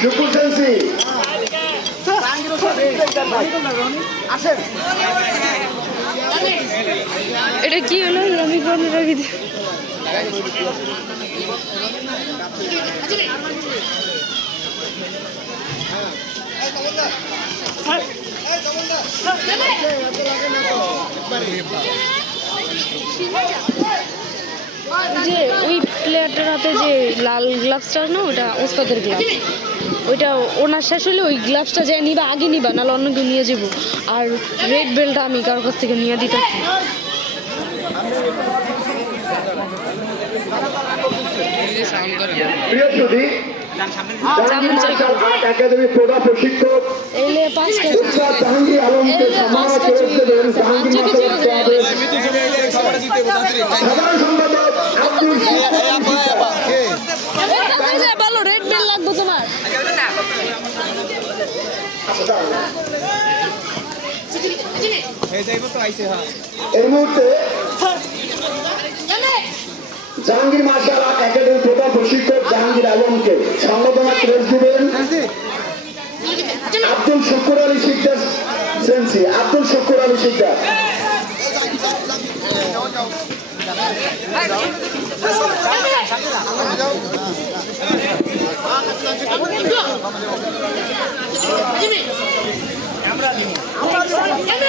শুকুর সেন্সি এটা কি হলো আমি ফোন রাখি দিই যে ওই প্লেয়ারটার হাতে যে লাল গ্লাভসটা না ওটা ওস্তাদের গ্লাভস ওইটা ওনার শেষ হলে ওই গ্লাভসটা যে নিবা আগে নিবা নাহলে অন্য কেউ নিয়ে যাবো আর রেড বেলটা আমি কারোর কাছ থেকে নিয়ে দিতেছি একাডেমি প্রধান প্রশিক্ষক এলে 5 কেজি জাহাঙ্গীর আলমকে সম্মাননা করেছিলেন জাহাঙ্গীর সাধারণ সম্পাদক আব্দুল ভালো রেড বেল লাগবে তোমার এর মুহূর্তে জাহাঙ্গীর মার্শাল আর্ট একাডেমির প্রধান প্রশিক্ষক জাহাঙ্গীর আলমকে সংবর্ধনা ক্রেস্ট দিবেন আব্দুল শুকুর আলী শিকদার সেন্সি আব্দুল শুকুর আলী শিকদার আমরা